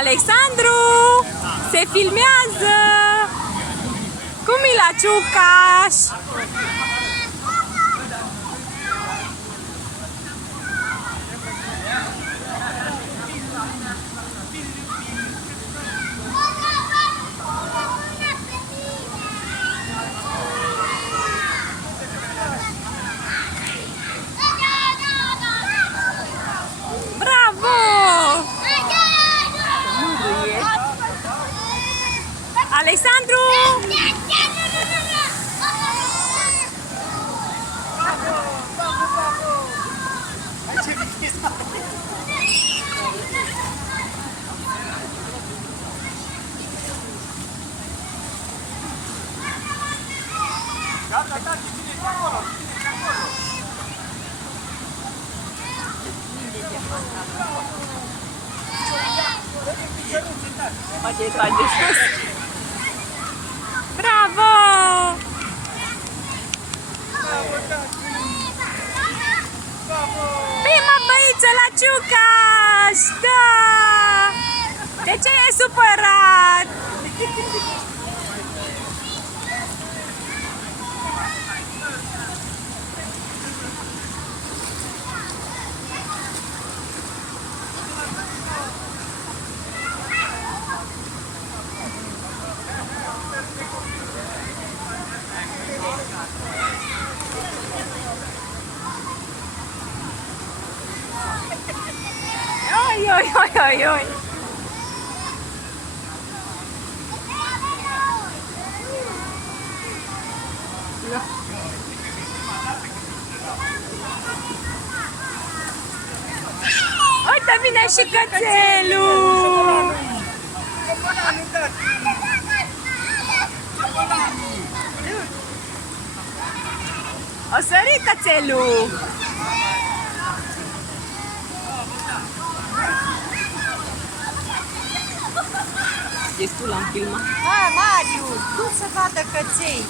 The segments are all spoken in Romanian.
Alexandru! Se filmează! Cum e la Ciucaș? Bravo! Alexandru! Bravo! Prima băiță la Ciucaș! Da! De ce e supărat? Oi, oi, oi, oi, oi. Uite, vine și cățelul! O sări cățelul! Destul am filmat. Hai, Mariu, du să vadă căței.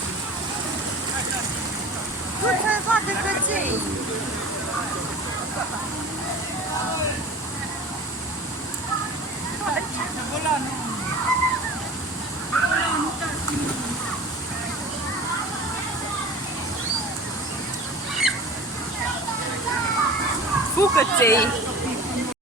Du să vadă căței. Fu căței!